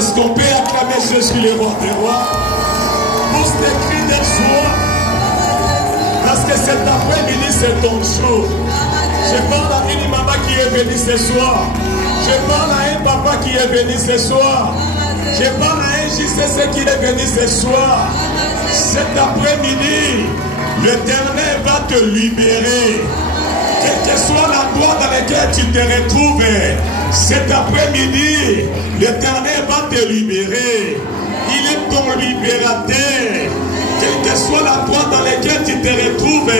Est-ce qu'on peut acclamer Jésus le roi des rois pour ce cri de joie? Parce que cet après-midi c'est ton jour. Je parle à une maman qui est venue ce soir. Je parle à un papa qui est venu ce soir. Je parle à un JCC qui est venu ce soir. Cet après-midi, l'Éternel va te libérer. Quelle que soit l'endroit dans lequel tu te retrouves, cet après-midi, l'Éternel va te libérer. Il est ton libérateur. Quel que soit l'endroit dans lequel tu te retrouves,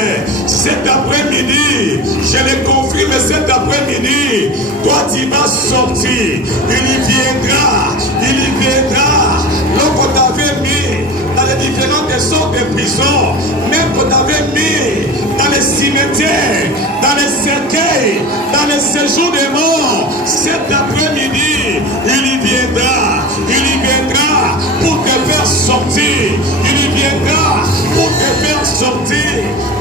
cet après-midi, je le confirme cet après-midi, toi tu vas sortir. Il y viendra. L'on t'avait mis dans les différentes sortes de prisons, même qu'on t'avait mis dans les cimetières, dans les cercueils, dans les séjours des morts. Cet après-midi, il y viendra pour te faire sortir. Il y viendra pour te faire sortir.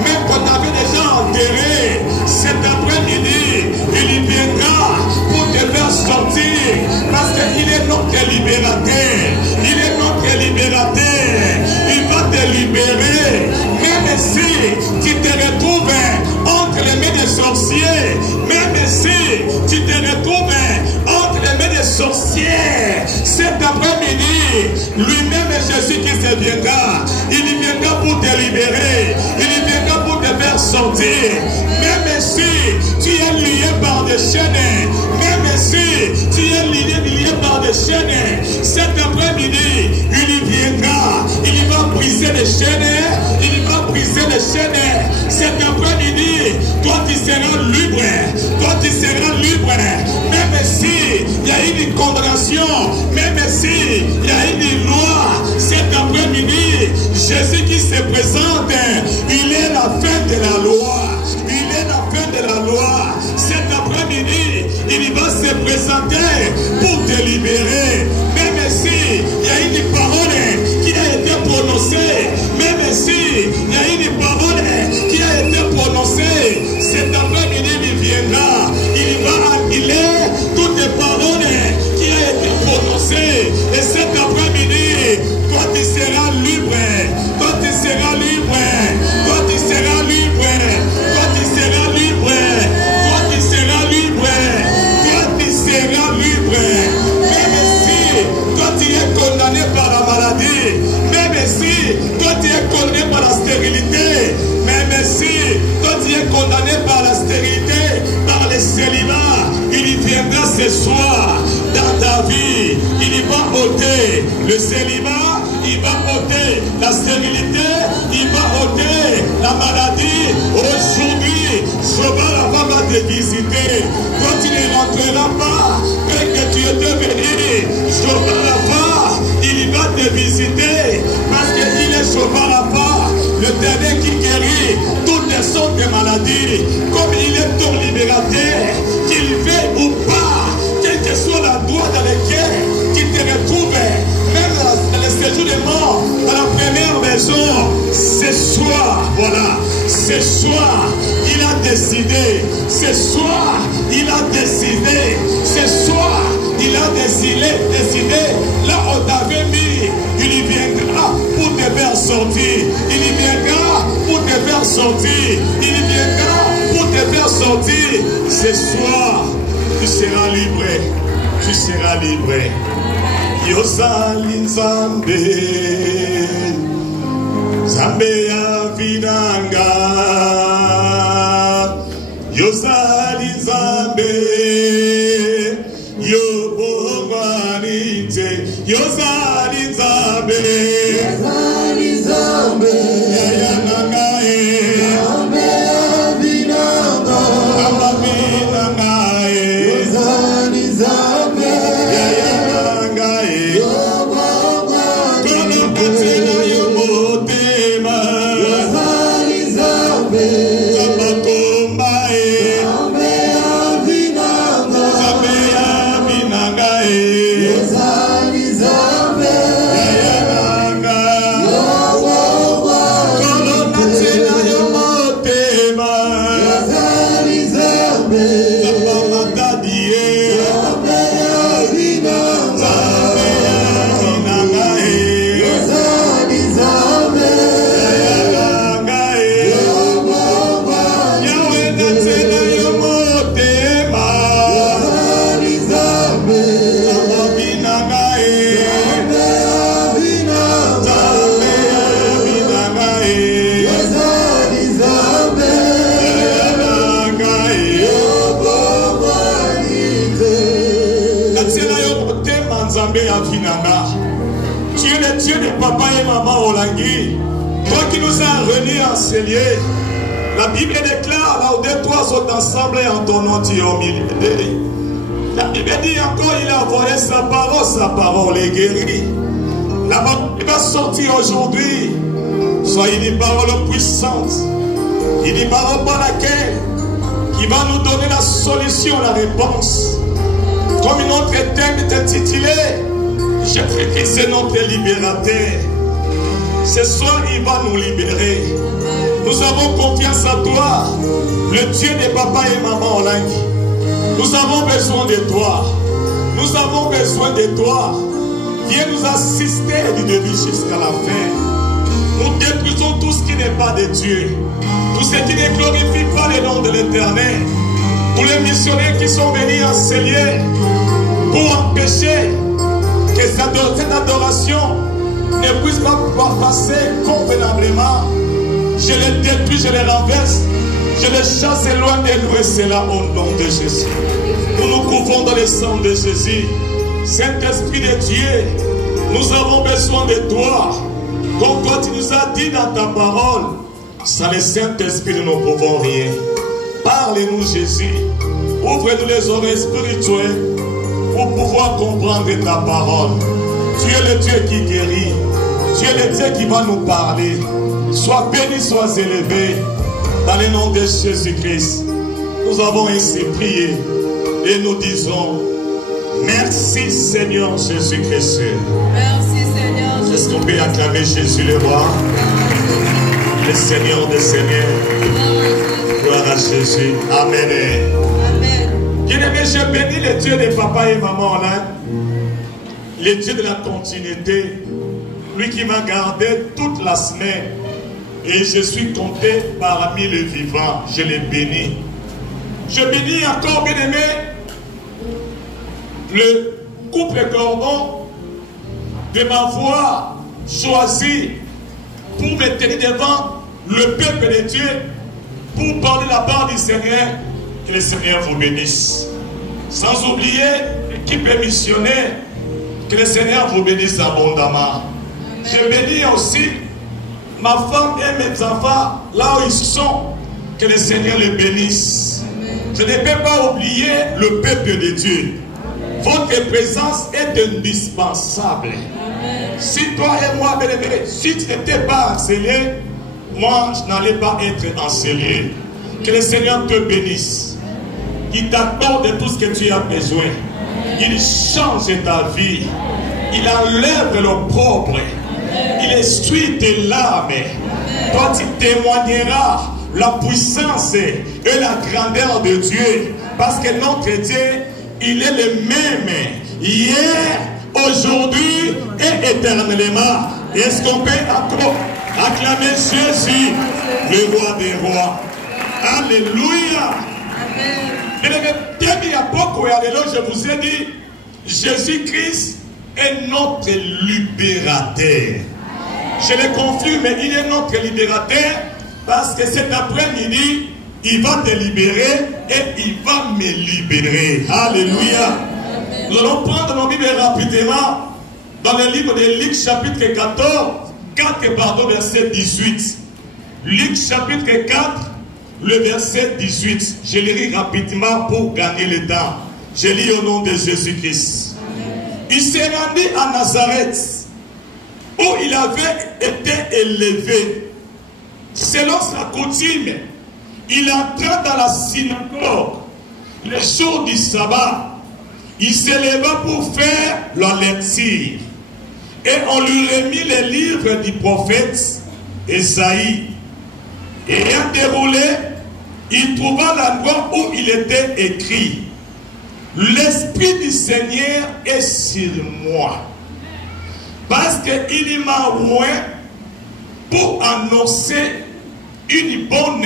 Même qu'on t'avait déjà enterré, cet après-midi, il y viendra pour te faire sortir. Parce qu'il est notre libérateur. Il est notre libérateur. Il va te libérer. Même si tu te retrouves entre les mains des sorciers, même si tu te retrouves entre les mains des sorciers, cet après-midi, lui-même est Jésus qui se viendra. Il viendra pour te libérer. Il viendra pour te faire sortir. Même si tu es lié par des chaînes, même si tu es lié par des chaînes, cet après-midi, il viendra. Il va briser les chaînes. Il va briser les chaînes. Cet après-midi, toi tu seras libre. Toi tu seras libre. Même si il y a une condamnation, même si il y a une loi, cet après-midi, Jésus qui se présente, il est la fin de la loi. Il est la fin de la loi. Cet après-midi, il va se présenter pour te libérer. Même si il y a une parole qui a été prononcée, même si il y a une parole qui a été prononcée, cet après-midi, il viendra. Il va annuler toutes les paroles qui a été prononcées. Et cet après-midi, toi tu seras libre. Toi tu seras libre. Toi tu seras libre. Toi tu seras libre. Toi tu seras libre. Toi tu seras libre. Même si toi tu es condamné par la maladie, même si toi tu es condamné par la stérilité, même si toi tu es condamné par la stérilité, par le célibat, il viendra ce soir dans ta vie. Il va ôter le célibat, il va ôter la stérilité, il va ôter la maladie. Aujourd'hui, Jehovah va te visiter. Quand tu ne rentreras pas, dès que tu étais venu, Jehovah il va te visiter. Parce qu'il est Jehovah le dernier qui guérit Voilà. Ce soir, il a décidé. Ce soir, il a décidé. Ce soir, il a décidé. Là où t'avais mis, il y viendra pour te faire sortir. Il y viendra pour te faire sortir. Il y viendra pour te faire sortir. Ce soir, tu seras libre. Tu seras libre. Yosali Nzambe, Nzambe ya vinanga. Yosali Nzambe, Yobongwanite. Yosali Nzambe, Yosali Nzambe, Yayanangae, Nzambe ya vinanga. Amba vinangae, Yosali Nzambe, Yayanangae. Tu es le Dieu de papa et maman Olangui. Toi qui nous as réunis en ces lieux. La Bible déclare là où deux trois sont ensemble et en ton nom tu es au milieu d'eux. La Bible dit encore, il a envoyé sa parole est guérie. La parole qui va sortir aujourd'hui, soit une parole puissante, une parole par laquelle qui va nous donner la solution, la réponse. Comme une autre thème est intitulé, je prie que c'est notre libérateur. Ce soir, il va nous libérer. Nous avons confiance en toi, le Dieu de papa et maman Olangui. Nous avons besoin de toi. Nous avons besoin de toi. Viens nous assister du début jusqu'à la fin. Nous détruisons tout ce qui n'est pas de Dieu. Tout ce qui ne glorifie pas le nom de l'Éternel. Tous les missionnaires qui sont venus en ces lieux pour empêcher que cette adoration ne puisse pas pouvoir passer convenablement. Je les détruis, je les renverse, je les chasse loin de nous et c'est là au nom de Jésus. Nous nous couvrons dans le sang de Jésus. Saint-Esprit de Dieu, nous avons besoin de toi. Comme toi tu nous as dit dans ta parole, sans le Saint-Esprit nous ne pouvons rien. Parle-nous Jésus, ouvre-nous les oreilles spirituelles pour pouvoir comprendre ta parole. Tu es le Dieu qui guérit, tu es le Dieu qui va nous parler. Sois béni, sois élevé dans le nom de Jésus-Christ. Nous avons ainsi prié et nous disons merci Seigneur Jésus-Christ. Merci Seigneur. Est-ce qu'on peut acclamer Jésus le roi, le Seigneur des Seigneurs? Gloire à Jésus. Amen. Amen. Bien-aimé, je bénis le Dieu de papa et maman là, le Dieu de la continuité, lui qui m'a gardé toute la semaine. Et je suis compté parmi les vivants. Je les bénis. Je bénis encore, bien-aimé, le couple Cordon de m'avoir choisi pour me tenir devant le peuple de Dieu, pour parler la part du Seigneur. Que le Seigneur vous bénisse. Sans oublier l'équipe missionnaire. Que le Seigneur vous bénisse abondamment. Amen. Je bénis aussi ma femme et mes enfants là où ils sont. Que le Seigneur les bénisse. Amen. Je ne peux pas oublier le peuple de Dieu. Amen. Votre présence est indispensable. Amen. Si toi et moi, bien-aimé, si tu n'étais pas enseigné, moi je n'allais pas être enseigné. Que le Seigneur te bénisse. Il t'accorde tout ce que tu as besoin. Il change ta vie. Il enlève l'opprobre. Il essuie tes larmes. Toi, tu témoigneras la puissance et la grandeur de Dieu. Parce que notre Dieu, il est le même hier, aujourd'hui et éternellement. Est-ce qu'on peut acclamer Jésus, le roi des rois? Alléluia. Je vous ai dit, Jésus-Christ est notre libérateur. Je le confirme, mais il est notre libérateur parce que cet après-midi, il va te libérer et il va me libérer. Alléluia. Nous allons prendre nos Bibles rapidement dans le livre de Luc chapitre 4, verset 18. Luc chapitre 4, le verset 18. Je lis rapidement pour gagner le temps. Je lis au nom de Jésus-Christ. Il s'est rendu à Nazareth, où il avait été élevé. Selon sa coutume, il entra dans la synagogue le jour du sabbat. Il s'éleva pour faire la lecture. Et on lui remit les livres du prophète Esaïe. Ayant déroulé, il trouva l'endroit où il était écrit: l'Esprit du Seigneur est sur moi, parce qu'il m'a oint pour annoncer une bonne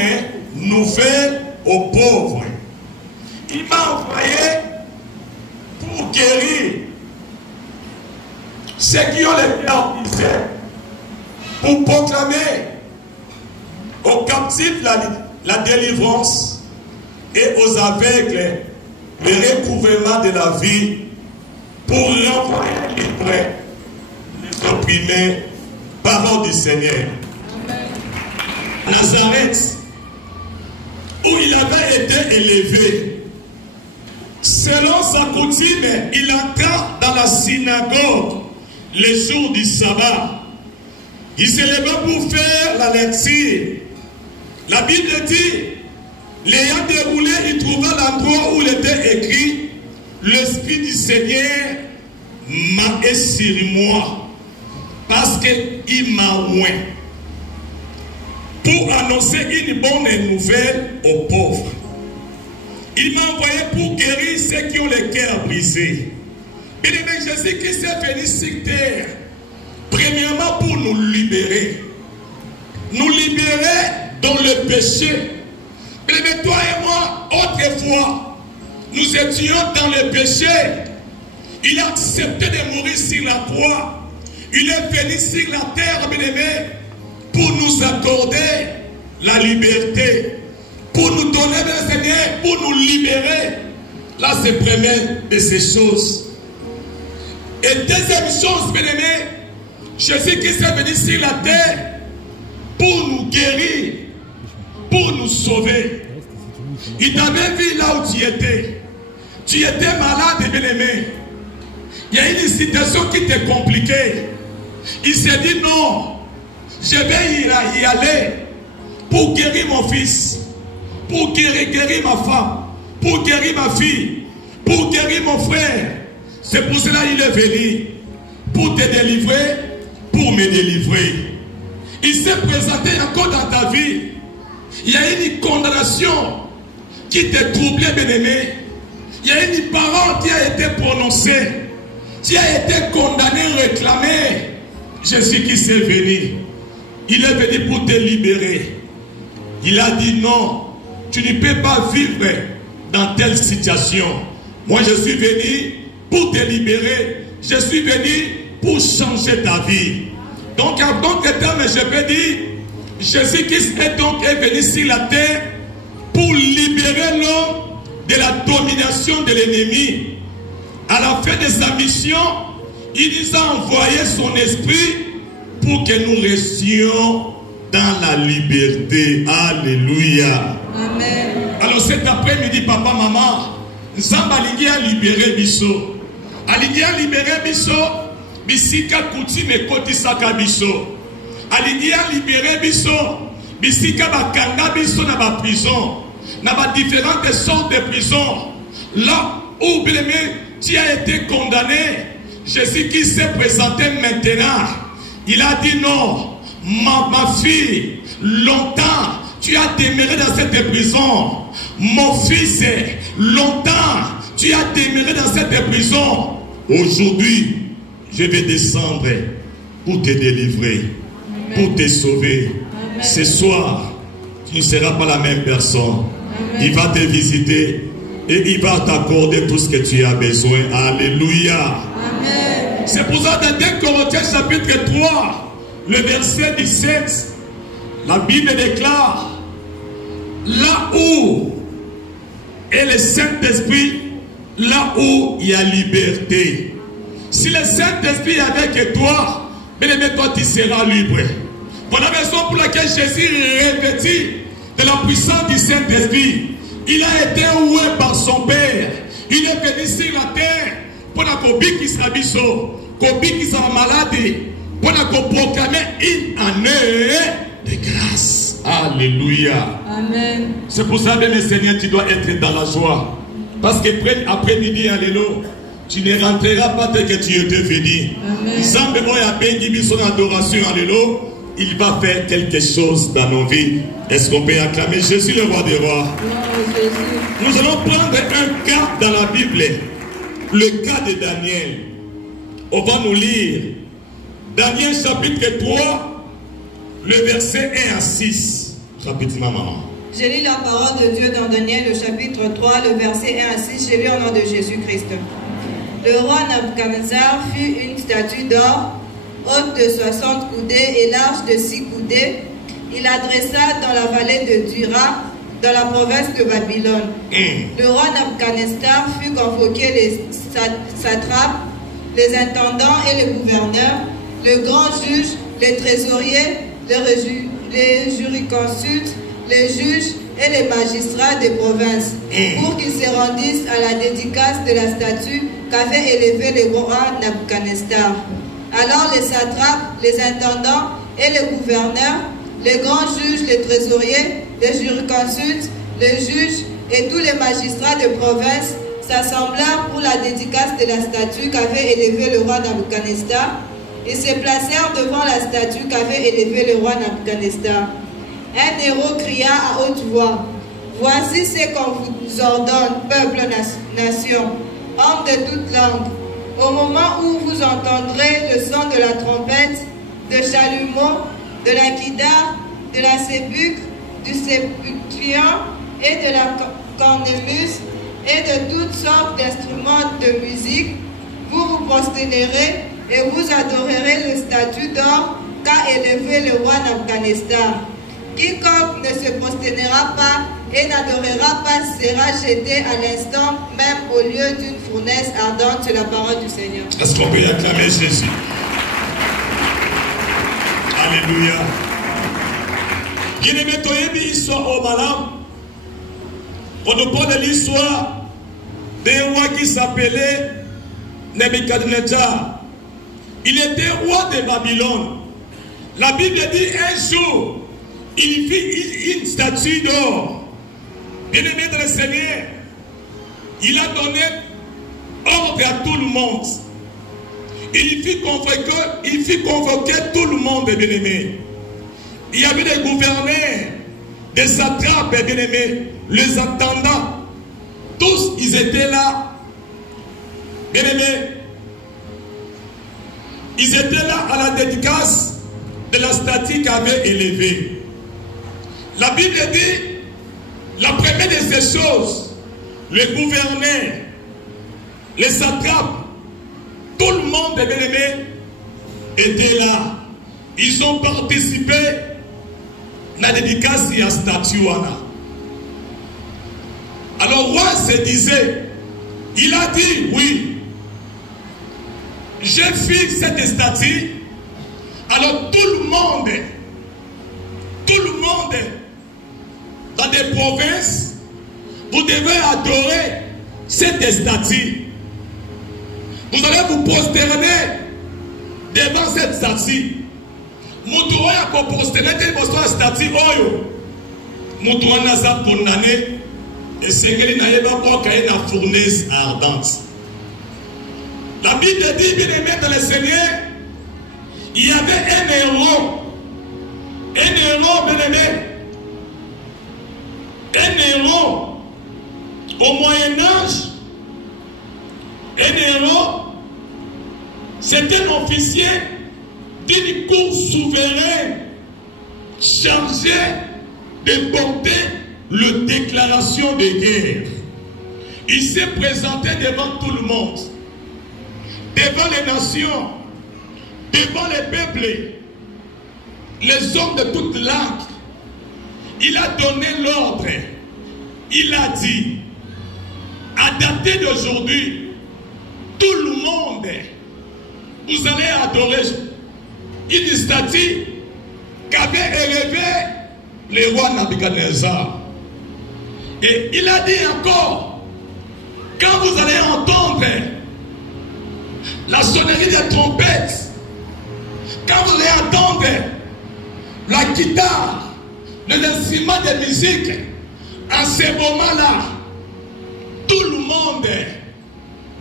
nouvelle aux pauvres. Il m'a envoyé pour guérir ceux qui ont les cœurs brisés, pour proclamer aux captifs la délivrance et aux aveugles le recouvrement de la vie, pour renvoyer les opprimés. Parole du Seigneur. Nazareth, où il avait été élevé, selon sa coutume, il entra dans la synagogue le jour du sabbat. Il s'éleva pour faire la lecture. La Bible dit, l'ayant déroulé, il trouva l'endroit où il était écrit: l'Esprit du Seigneur est sur moi, parce qu'il m'a oint pour annoncer une bonne nouvelle aux pauvres. Il m'a envoyé pour guérir ceux qui ont les cœurs brisés. Bien-aimé, Jésus-Christ est venu sur terre, premièrement pour nous libérer. Nous libérer dans le péché. Bien-aimé, toi et moi, autrefois, nous étions dans le péché. Il a accepté de mourir sur la croix. Il est venu sur la terre, bien-aimé, pour nous accorder la liberté, pour nous donner le Seigneur, pour nous libérer. Là, c'est première de ces choses. Et deuxième chose, bien-aimé, Jésus-Christ est venu sur la terre pour nous guérir, pour nous sauver. Il t'avait vu là où tu étais. Tu étais malade, bien-aimé. Il y a une situation qui t'est compliquée. Il s'est dit non, je vais y aller pour guérir mon fils, pour guérir ma femme, pour guérir ma fille, pour guérir mon frère. C'est pour cela qu'il est venu, pour te délivrer, pour me délivrer. Il s'est présenté encore dans ta vie. Il y a une condamnation qui t'a troublé, bien-aimé. Il y a une parole qui a été prononcée. Tu as été condamné, réclamé. Jésus-Christ est venu. Il est venu pour te libérer. Il a dit non, tu ne peux pas vivre dans telle situation. Moi, je suis venu pour te libérer. Je suis venu pour changer ta vie. Donc, en d'autres termes, je peux dire, Jésus-Christ est donc venu sur la terre pour libérer l'homme de la domination de l'ennemi. À la fin de sa mission, il nous a envoyé son esprit pour que nous restions dans la liberté. Alléluia. Amen. Alors cet après-midi, papa, maman, nous avons à libérer biso. Alingi à libérer biso, bisika coutume kotisaka biso. Alingi à libérer biso, bisika bakanga biso na ba prison, na ba différentes sortes de prisons. Là où tu as été condamné, Jésus qui s'est présenté maintenant, il a dit non, ma fille, longtemps tu as demeuré dans cette prison. Mon fils, longtemps tu as demeuré dans cette prison. Aujourd'hui, je vais descendre pour te délivrer, pour te sauver. Amen. Ce soir, tu ne seras pas la même personne. Amen. Il va te visiter et il va t'accorder tout ce que tu as besoin. Alléluia. C'est pour ça dans 2 Corinthiens chapitre 3, le verset 17, la Bible déclare: là où est le Saint-Esprit, là où il y a liberté. Si le Saint-Esprit est avec toi, bien-aimé, toi tu seras libre. Voilà la raison pour laquelle Jésus revêtit de la puissance du Saint-Esprit. Il a été oué par son Père. Il est venu sur la terre pour la copie qui s'habille, copie qui soit malade, pour la proclamer une année de grâce. Alléluia. Amen. C'est pour ça, bien Seigneur, tu dois être dans la joie. Parce que après-midi, alléluia, tu ne rentreras pas tel que tu étais venu. Amen. Il va faire quelque chose dans nos vies. Est-ce qu'on peut acclamer Jésus le roi des rois? Nous allons prendre un cas dans la Bible. Le cas de Daniel. On va nous lire Daniel chapitre 3, le verset 1 à 6. Rapidement, maman. J'ai lu la parole de Dieu dans Daniel, le chapitre 3, le verset 1 à 6. J'ai lu au nom de Jésus-Christ. Le roi Nabuchodonosor fit une statue d'or, haute de 60 coudées et large de 6 coudées. Il l'adressa dans la vallée de Dura, dans la province de Babylone. Le roi Nabuchodonosor fut convoqué les satrapes, les intendants et les gouverneurs, le grand juge, les trésoriers, les jurisconsultes, les juges et les magistrats des provinces, pour qu'ils se rendissent à la dédicace de la statue qu'avait élevée le roi Nabuchodonosor. Alors les satrapes, les intendants et les gouverneurs, les grands juges, les trésoriers, les jurisconsultes, les juges et tous les magistrats de province s'assemblèrent pour la dédicace de la statue qu'avait élevée le roi Nabuchodonosor. Ils se placèrent devant la statue qu'avait élevée le roi Nabuchodonosor. Un héros cria à haute voix: voici ce qu'on vous ordonne, peuple, nation, hommes de toute langue. Au moment où vous entendrez le son de la trompette, de chalumeau, de la guitare, de la sébuque, du sépulclion et de la cornemuse et de toutes sortes d'instruments de musique, vous vous prosternerez et vous adorerez le statut d'or qu'a élevé le roi Nabuchodonosor. Quiconque ne se prosternera pas et n'adorera pas sera jeté à l'instant même au lieu d'une fournaise ardente. C'est la parole du Seigneur. Est-ce qu'on peut acclamer Jésus? Alléluia. Bien-aimé, toyebi histoire au malam. On nous parle de l'histoire d'un roi qui s'appelait Nebuchadnezzar. Il était roi de Babylone. La Bible dit un jour, il fit une statue d'or. Bien-aimé de le Seigneur, il a donné ordre à tout le monde. Il fit convoquer tout le monde, bien-aimé. Il y avait des gouverneurs, des satrapes, bien-aimés, les intendants. Tous, ils étaient là. Bien-aimés, ils étaient là à la dédicace de la statue qu'avait élevée. La Bible dit, la première de ces choses, les gouverneurs, les satrapes, tout le monde, bien aimé, était là. Ils ont participé à la dédicace à la statue. Alors, le roi se disait, il a dit, oui, j'ai fait cette statue. Alors, tout le monde, dans des provinces, vous devez adorer cette statue. Vous allez vous prosterner devant cette statue. Moutoua a prosterné devant cette statue. Moutoua n'a pas pour l'année. Et c'est qu'il n'a pas pour une fournaise ardente. La Bible dit, bien aimé dans le Seigneur, il y avait un héros Un héros, bien-aimé. Un héros. Au Moyen-Âge, un héros, c'est un officier d'une cour souveraine chargé de porter la déclaration de guerre. Il s'est présenté devant tout le monde, devant les nations, devant les peuples, les hommes de toute langue. Il a donné l'ordre. Il a dit, à dater d'aujourd'hui, tout le monde, vous allez adorer une statue qu'avait élevé le roi Nabuchodonosor. Et il a dit encore, quand vous allez entendre la sonnerie des trompettes, quand vous allez entendre la guitare, l'instrument de musique, en ce moment-là, tout le monde,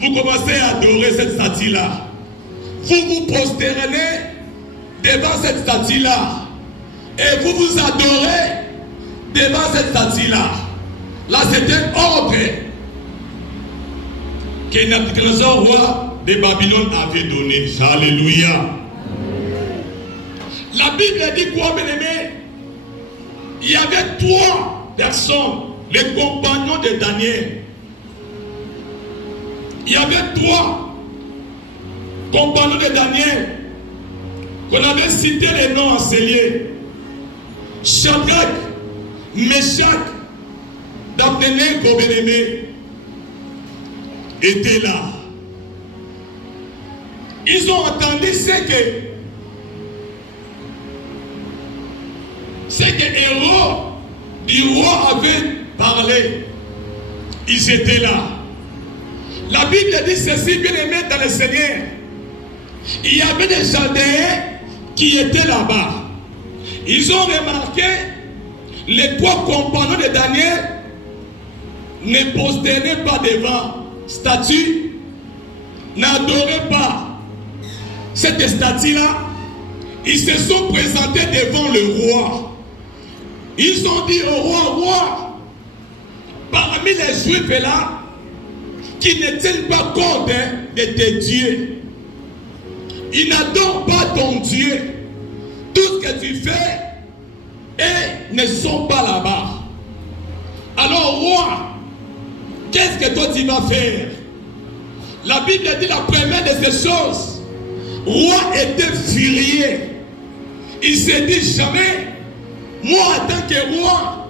vous commencez à adorer cette statue-là. Vous vous prosternez devant cette statue-là. Et vous vous adorez devant cette statue-là. Là, c'est un ordre que Nabuchodonosor, roi de Babylone, avait donné. Alléluia. La Bible dit quoi, bien-aimé? Il y avait 3 personnes, les compagnons de Daniel. Il y avait 3 compagnons de Daniel qu'on avait cité les noms enseignés. Shadrach, Meshach, Abednego, bien-aimé, étaient là. Ils ont entendu ce que héros du roi avait parlé. Ils étaient là. La Bible dit ceci, bien aimé dans le Seigneur. Il y avait des Chaldéens qui étaient là-bas. Ils ont remarqué les 3 compagnons de Daniel ne prosternaient pas devant statue, n'adoraient pas cette statue-là. Ils se sont présentés devant le roi. Ils ont dit au roi, parmi les Juifs là, qui ne tiennent pas compte de tes dieux. Ils n'adorent pas ton Dieu. Tout ce que tu fais, et ne sont pas là-bas. Alors, roi, qu'est-ce que toi tu vas faire? La Bible dit la première de ces choses. Roi était furieux. Il s'est dit jamais, moi en tant que roi,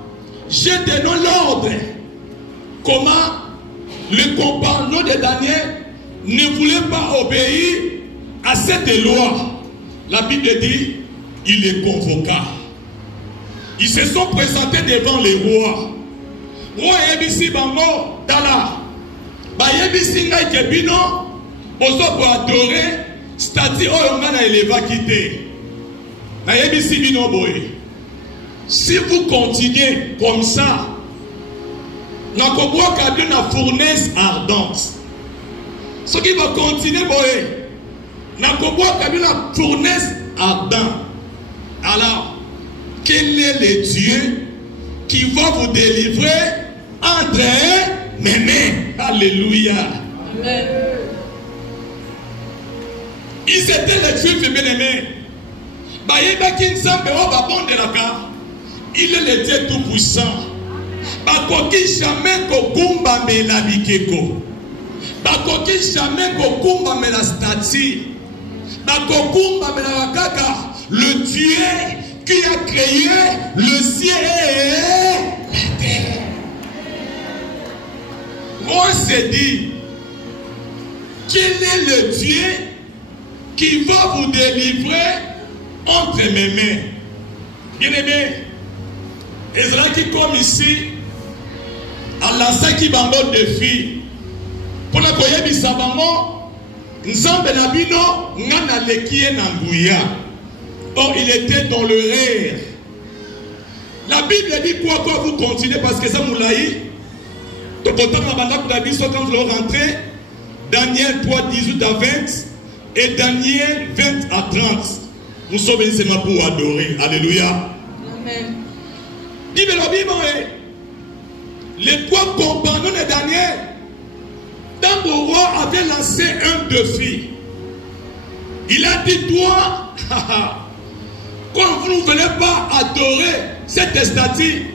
j'ai donné l'ordre. Comment le compagnon de Daniel ne voulait pas obéir à cette loi? La Bible dit, il les convoqua. Ils se sont présentés devant les rois. Roi Yebisi Bango, Dala. Ba Yebisi Ngai Kebino, Bozo pour adorer, statue Oyongana Eleva Kite. Na Yebisi Bino Boy. Si vous continuez comme ça, n'a pas qu'à une fournaise ardente. Ce qui va continuer, n'a pas qu'à une fournaise ardente. Alors, quel est le Dieu qui va vous délivrer entre mes mains? Alléluia. Amen. Ils étaient les Juifs bien-aimés. Il est le Dieu tout-puissant. Bakoki jamais kokumba me la bikeko. Bakoki jamais kokumba me la statue. Bakokumba me la wakaka. Le Dieu qui a créé le ciel et la terre. On s'est dit, quel est le Dieu qui va vous délivrer entre mes mains? Bien-aimé, Ezra qui comme ici, à la saki bango défi, pour la koye bisabango, nzambe na bino ngana lekie na nguya. Or il était dans le rêve. La Bible dit quoi vous continuez parce que ça moulaï. Donc autant la bande de la Bible quand vous rentrez, Daniel 3, 18 à 20 et Daniel 20 à 30. Nous sommes venus seulement pour adorer. Alléluia. Amen. Les trois compagnons de Daniel, tant que le roi avait lancé un défi, il a dit, toi, quand vous ne venez pas adorer cette statue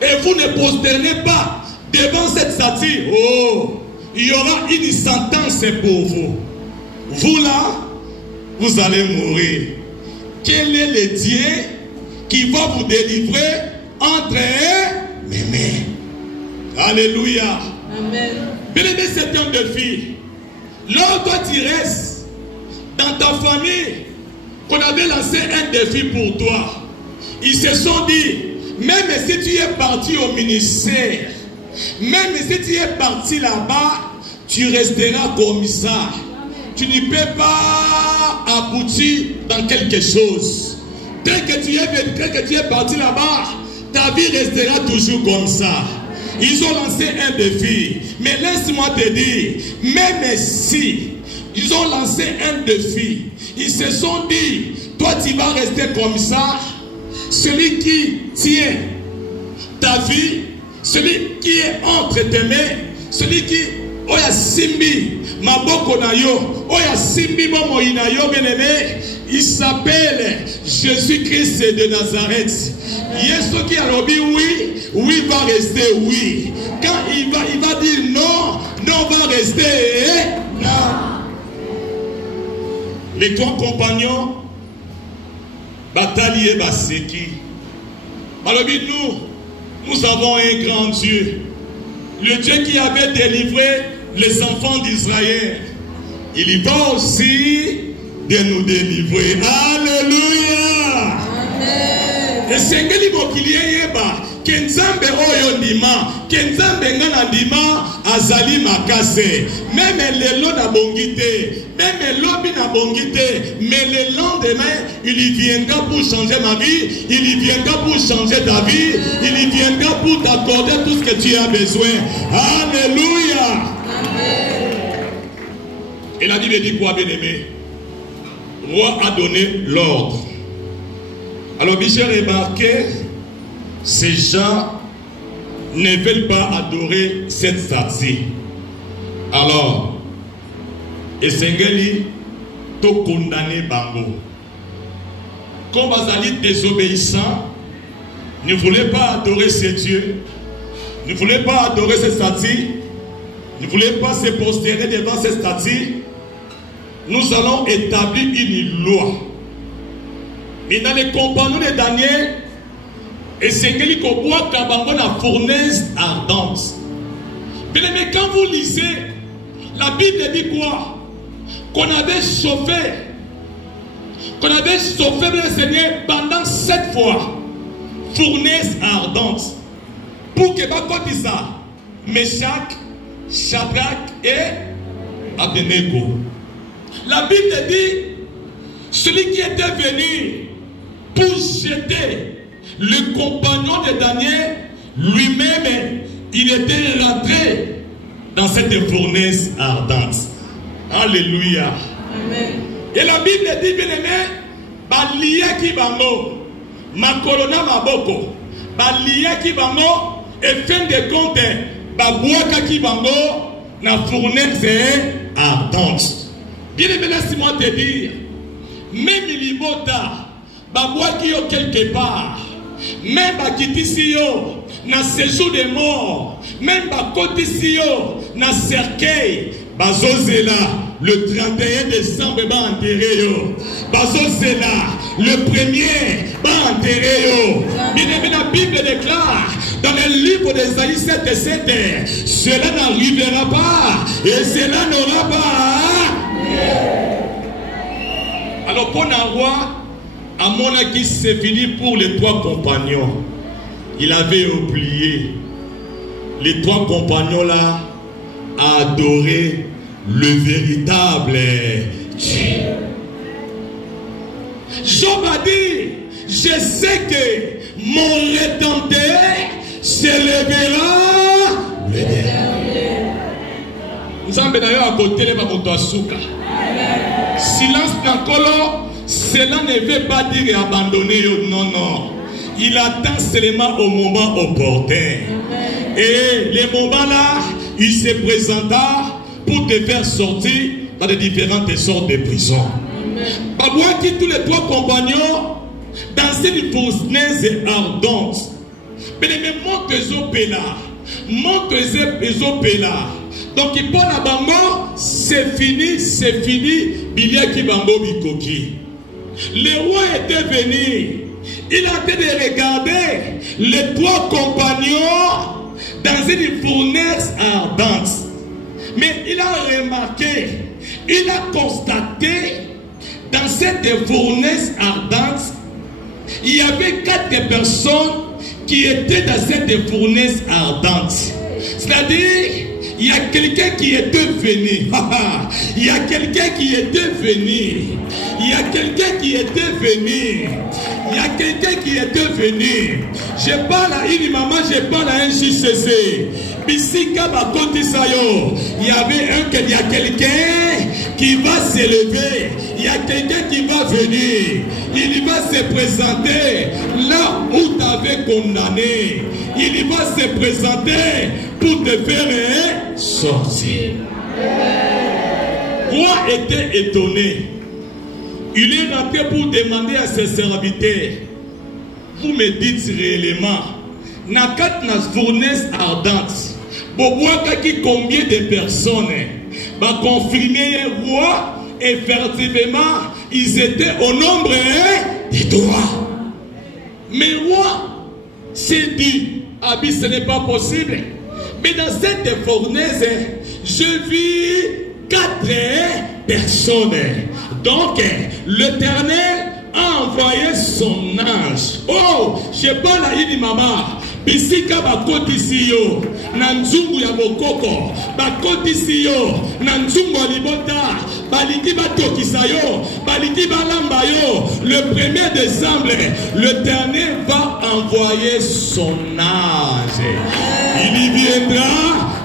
et vous ne prosternez pas devant cette statue, oh, il y aura une sentence pour vous. Vous là, vous allez mourir. Quel est le Dieu qui va vous délivrer entre mes mains? Alléluia. Amen. Bien-aimé, c'est un défi. Là où toi tu restes dans ta famille, qu'on avait lancé un défi pour toi, ils se sont dit, même si tu es parti au ministère, même si tu es parti là-bas, tu resteras comme ça. Tu ne peux pas aboutir dans quelque chose. Dès que tu es parti là-bas, ta vie restera toujours comme ça. Ils ont lancé un défi. Mais laisse-moi te dire, même si ils ont lancé un défi, ils se sont dit, toi tu vas rester comme ça. Celui qui tient ta vie, celui qui est entre tes mains, celui qui oya simbi maboko na yo, oya simbi momo ina yo, bien-aimé, il s'appelle Jésus-Christ de Nazareth. Yesu qui a dit oui, oui va rester oui. Quand il va dire non, non va rester non. Les trois compagnons, Batali et Baseki. Alors nous avons un grand Dieu. Le Dieu qui avait délivré les enfants d'Israël. Il va aussi de nous délivrer. Alléluia. Amen. Et c'est que Kenzambe oyo ndima, Kenzambe ngana ndima azali makase. Même le lot na bongité, même l'obi na bongité, mais le lendemain, il y viendra pour changer ma vie, il y viendra pour changer ta vie, il y viendra pour t'accorder tout ce que tu as besoin. Alléluia. Amen. Et la Bible dit quoi, bien-aimé? Le roi a donné l'ordre. Alors, j'ai remarqué, ces gens ne veulent pas adorer cette statue. Alors, Esengeli, to condamné Bango. Comme Bazali désobéissant, ne voulait pas adorer ces dieux, ne voulait pas adorer cette statue, ne voulait pas se prosterner devant cette statue. Nous allons établir une loi. Mais dans les compagnons de Daniel, et c'est qu'il faut boire la fournaise ardente. Mais quand vous lisez, la Bible dit quoi? Qu'on avait chauffé le Seigneur pendant 7 fois. Fournaise ardente. Pour que ça, Meshach, Shadrach et Abednego. La Bible dit, celui qui était venu pour jeter le compagnon de Daniel, lui-même, il était rentré dans cette fournaise ardente. Alléluia. Amen. Et la Bible dit, bien aimé, Balia ki bango, makolona maboko, Balia ki bango, et fin de compte, Babouaka ki bango, na fournaise ardente. Bien aimé, laisse-moi te dire, même l'ibota, Babouaki yo quelque part, même Bakitisi yo, na séjour de mort, même Bakotisi yo, na cercueil, Bazozela, le 31 décembre, ba enterré yo, Bazozela, le 1er, ba enterré yo. Bien aimé, la Bible déclare, dans le livre d'Ésaïe 7 et 7, cela n'arrivera pas, et cela n'aura pas. Alors pour un roi, à mon avis, c'est fini pour les 3 compagnons. Il avait oublié. Les 3 compagnons là à adorer le véritable Dieu. Job a dit, je sais que mon Rédempteur s'élèvera le dernier. Nous avons d'ailleurs à côté les Bamotoasuka. Silence Nankolo, cela ne veut pas dire abandonner. Non, non. Il attend seulement au moment opportun. Et les moments là, il se présenta pour te faire sortir dans les différentes sortes de prisons. Babouin qui tous les trois compagnons dans cette fournaise ardente. Mais monte les opélas. Monte les opélas. Donc il prend la bango, c'est fini, Bilia qui bango bikoki. Le roi était venu. Il a été de regarder les trois compagnons dans une fournaise ardente. Mais il a remarqué, il a constaté dans cette fournaise ardente, il y avait 4 personnes qui étaient dans cette fournaise ardente. C'est-à-dire, il y a quelqu'un qui était venu. Il y a quelqu'un qui était venu. Il y a quelqu'un qui était venu. Il y a quelqu'un qui était venu. Je parle à une maman, je parle à un JCC. Il y avait il y a quelqu'un qui va s'élever. Il y a quelqu'un qui va venir. Il va se présenter là où tu avais condamné. Il va se présenter pour te faire sortir. Moi était étonné. Il est rentré pour demander à ses serviteurs. Vous me dites réellement, dans quatre fournaise ardente, combien de personnes va confirmer roi, effectivement, ils étaient au nombre de 3. Mais roi s'est dit, Abi, ce n'est pas possible. Mais dans cette fournaise, je vis 4 personnes. Donc, l'Éternel a envoyé son ange. Oh, je parle à une maman. Bisika bakotisiyo nanzungu ya bokoko bakotisiyo nanzungu ya libota baliki batokisayo baliki balambayo. Le 1er décembre, l'Éternel va envoyer son ange. Il y viendra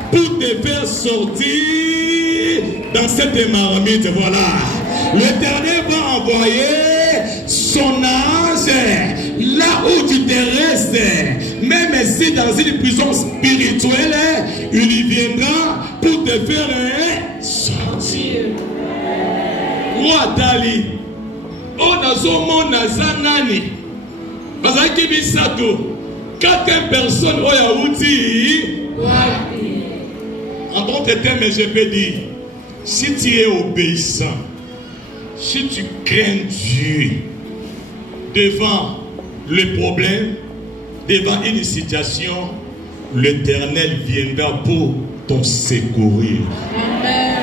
pour te faire sortir dans cette marmite. Voilà. L'Éternel va envoyer son ange là où tu te restes. Même si dans une prison spirituelle, il y viendra pour te faire sortir. Roi Dali, on a son monde à Zanani. Parce qu'il y a 4 personnes au Yaouti. En d'autres termes, je peux dire, si tu es obéissant, si tu crains Dieu devant le problème, devant une situation, l'Éternel viendra pour t'en secourir. Amen.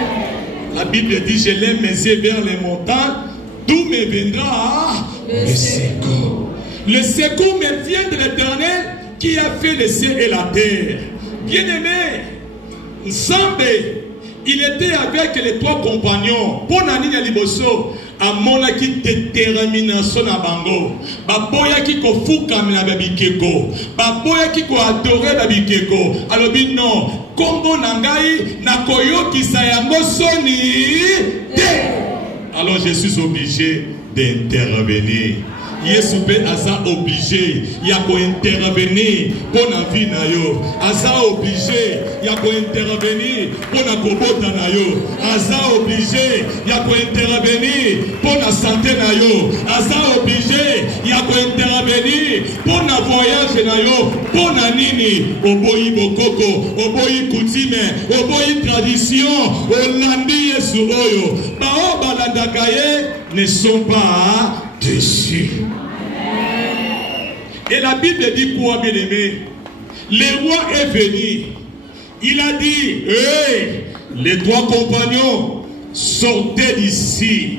La Bible dit, je lève mes yeux vers les montagnes, d'où me viendra le secours. Le secours me vient de l'Éternel qui a fait les cieux et la terre. Bien-aimé, Nzambe, il était avec les 3 compagnons. Pour Nani Liboso, à monaki détermination na bango. Baboya ki ko fuka na babikeko. Baboya ki ko adorer babikeko. Alobi non, kombo nangai na koyoki sayango soni te. Alors je suis obligé d'intervenir. Yesu pe asa obligé ya ko intervenir pour na vie na yo. Asa obligé ya ko intervenir pour na kobota na yo. Asa obligé ya ko intervenir pour na santé na yo. Asa obligé ya ko intervenir pour na voyage na yo. Pour na nini oboyi bokoko, oboyi coutume, oboyi tradition, olandi Yesu oyo. Ba o balandaka ye ne sont pas dessus. Et la Bible dit quoi, bien aimé? Le roi est venu. Il a dit, hey, les 3 compagnons, sortez d'ici.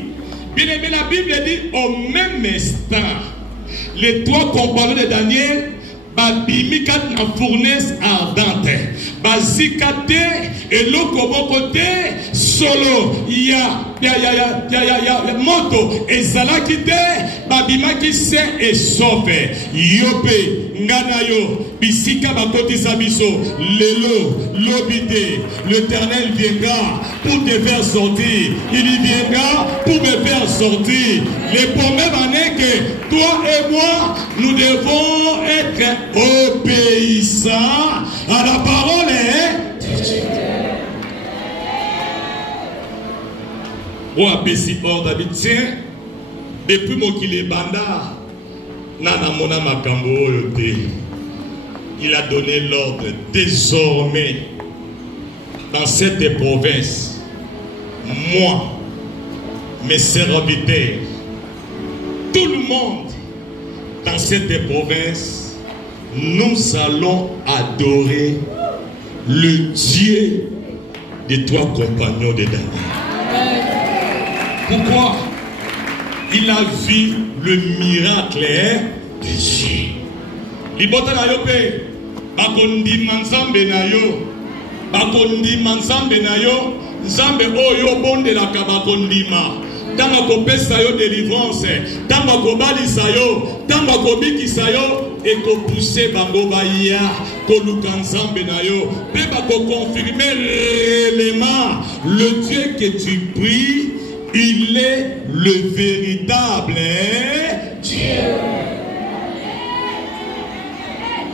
Bien aimé, la Bible dit au même instant, les 3 compagnons de Daniel, babimikat na fournaise ardente, bazikate et l'autre côté solo ya moto ezala kite babima ki se et sauve yope ngana yo bisika bakotisa biso lelo lobite. L'Éternel viendra pour te faire sortir. Il viendra pour me faire sortir. Les premières années que toi et moi nous devons être obéissants à la parole de Dieu. Oh, apesi ordre tiens depuis mokili banda nana mona makambo oyo te. Il a donné l'ordre désormais dans cette province, moi, mes serviteurs, tout le monde dans cette province, nous allons adorer le Dieu des trois compagnons de Daniel. Pourquoi? Il a vu le miracle de Dieu. Libota na yo pe bakondi manzambe na yo bakondi manzambe na yo nzambe oyo bondelaka bakondima tanga kopesa yo délivrance tanga kobalisa yo tanga kobikisa yo ekopousse bango baya koluka nzambe na yo pe bakoconfirmer réellement le Dieu que tu pries, il est le véritable Dieu.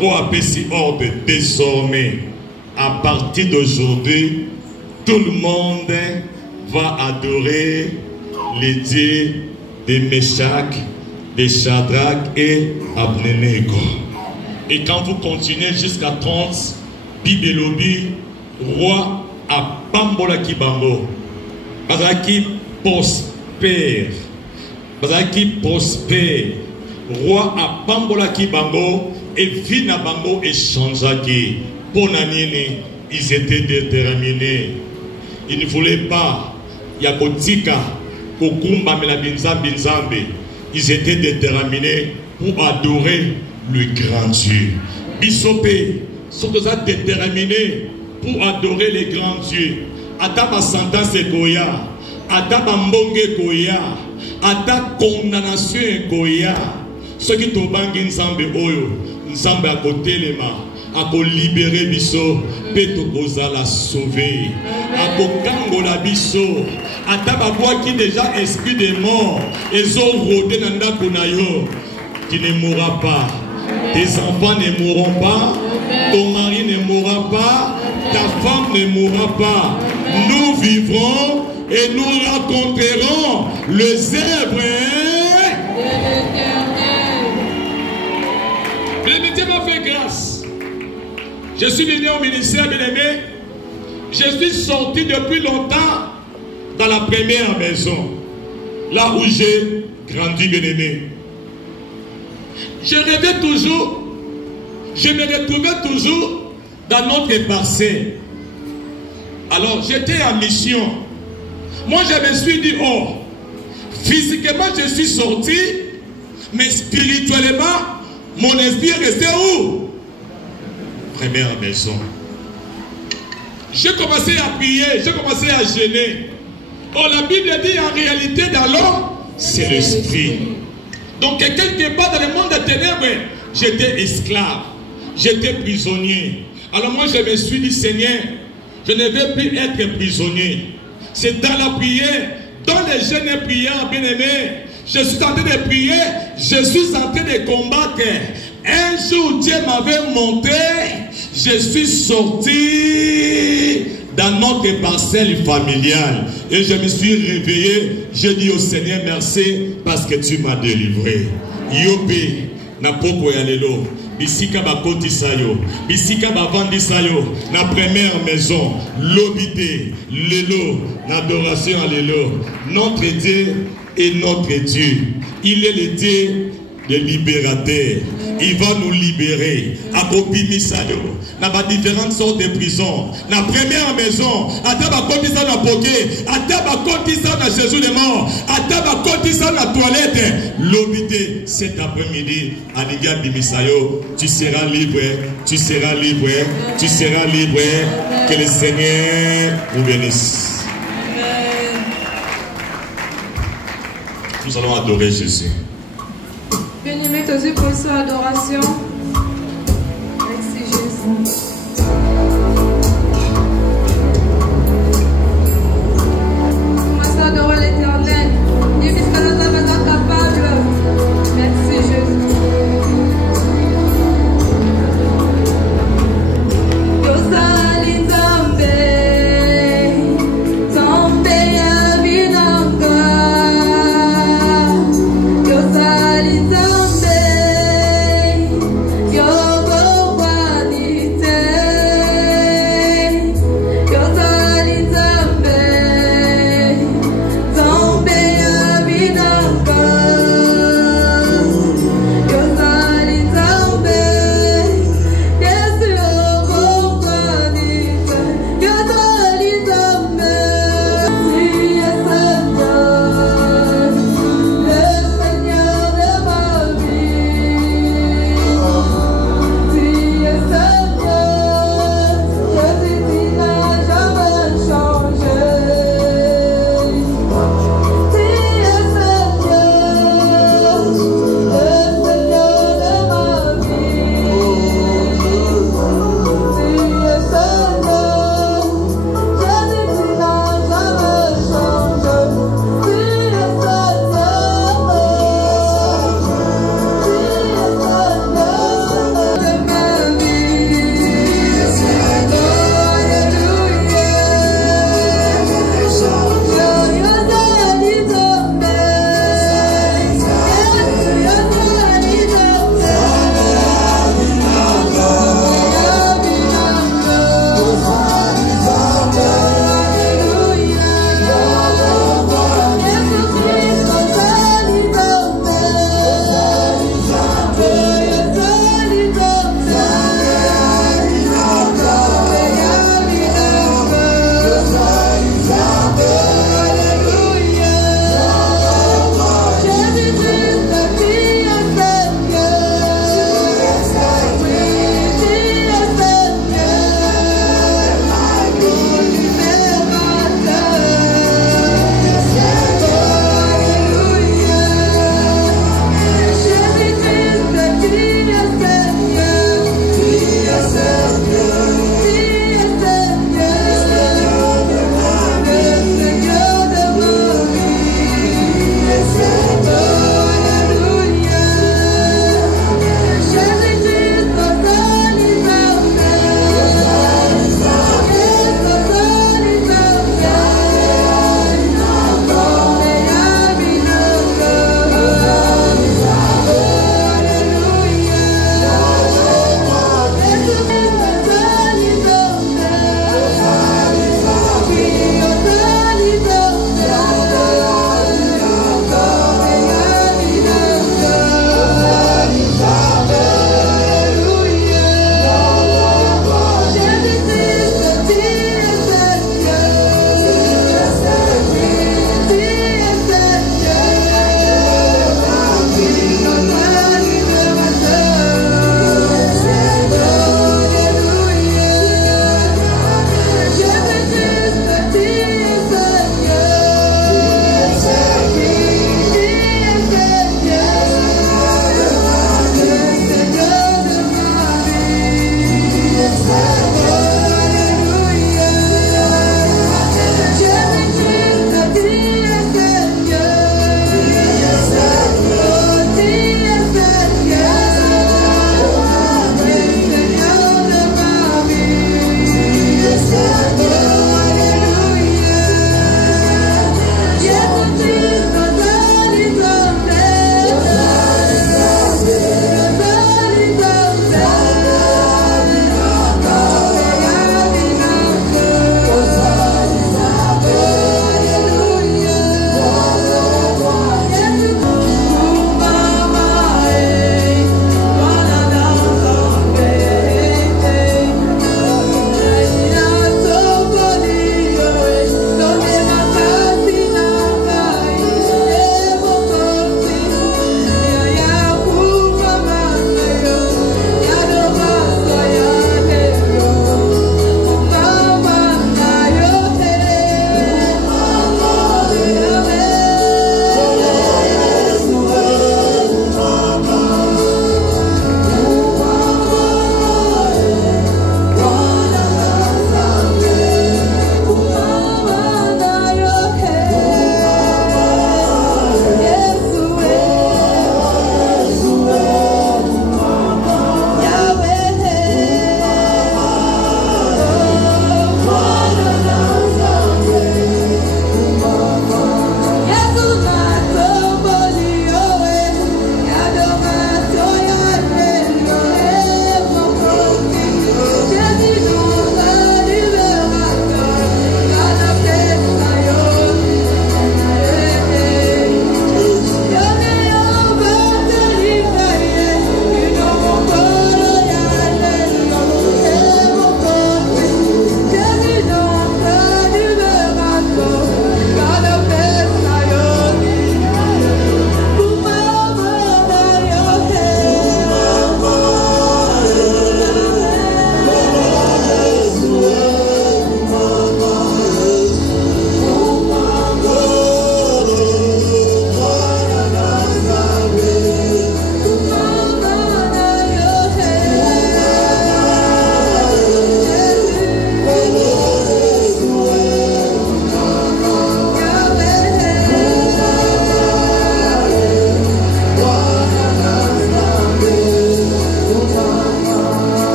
Pour apaiser ordre désormais, à partir d'aujourd'hui, tout le monde va adorer les dieux de Meshach, de Shadrach et Abednego. Et quand vous continuez jusqu'à 30, Bibelobi, roi à Pambola Kibango, Bazaki prospère, Bazaki prospère, roi à Pambola Kibango. Et vie na bango échangeaki. Pour nanini, ils étaient déterminés. Ils ne voulaient pas. Yakotika, Kokumba, Melabinzambe. Ils étaient déterminés pour adorer le grand Dieu. Bisopé, sont déterminés pour adorer les grands dieux. Ataba sentence Goya, Ataba mbonge Goya, Ata condamnation Goya. Ceux qui t'ont bangi Nzambe Oyo. Nzambe a côté les mains, a libéré biso, peto koza la sauver, a kokango la biso, a tababwa qui déjà esprit des morts, et ont rodé nanda kunayo, qui ne mourra pas, tes enfants ne mourront pas, ton mari ne mourra pas, ta femme ne mourra pas, nous vivrons et nous raconterons les œuvres. Dieu m'a fait grâce. Je suis venu au ministère, bien aimé. Je suis sorti depuis longtemps dans la première maison, là où j'ai grandi, bien aimé. Je rêvais toujours, je me retrouvais toujours dans notre passé. Alors j'étais en mission. Moi je me suis dit, oh, physiquement je suis sorti, mais spirituellement, mon esprit est resté où? Première maison. J'ai commencé à prier, j'ai commencé à jeûner. Oh, la Bible dit en réalité dans l'homme, c'est l'esprit. Donc quelque part dans le monde des ténèbres, j'étais esclave, j'étais prisonnier. Alors moi je me suis dit, Seigneur, je ne vais plus être prisonnier. C'est dans la prière, dans les jeûnes et prières, bien aimés. Je suis en train de prier, je suis en train de combattre. Un jour, Dieu m'avait monté, je suis sorti dans notre parcelle familiale. Et je me suis réveillé, je dis au Seigneur merci parce que tu m'as délivré. Yopi, na poko ya lelo. Bisika bakoti sayo, bisika bavandi sayo, na première maison, l'obité, lelo, l'adoration à lelo. Notre Dieu est notre Dieu. Il est le Dieu des libérateurs. Il va nous libérer. À Kopimisayo, dans différentes sortes de prisons. Dans la première maison, à Tabakotisa na Poké, à Tabakotisa na Jésus de mort, à Tabakotisa na toilette. L'obité, cet après-midi, à Liga Bimisayo, tu seras libre, tu seras libre, tu seras libre. Que le Seigneur vous bénisse. Nous allons adorer Jésus. Bien-aimé, tu pour cette adoration. Merci Jésus. Commencez à adorer l'Éternel. Et puisque nous sommes incapables. Merci Jésus.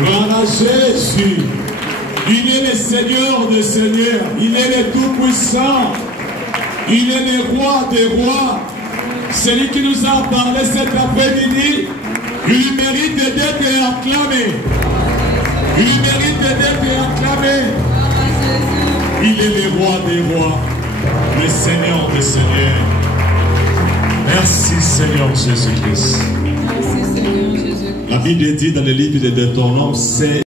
Gloire à Jésus. Il est le Seigneur des Seigneurs. Il est le Tout-Puissant. Il est le Roi des Rois. Celui qui nous a parlé cet après-midi, il mérite d'être acclamé. Il mérite d'être acclamé. Il est le Roi des Rois, le Seigneur des Seigneurs. Merci Seigneur Jésus-Christ. Merci Seigneur Jésus-Christ. La Bible dit dans le livre de Deutéronome, c'est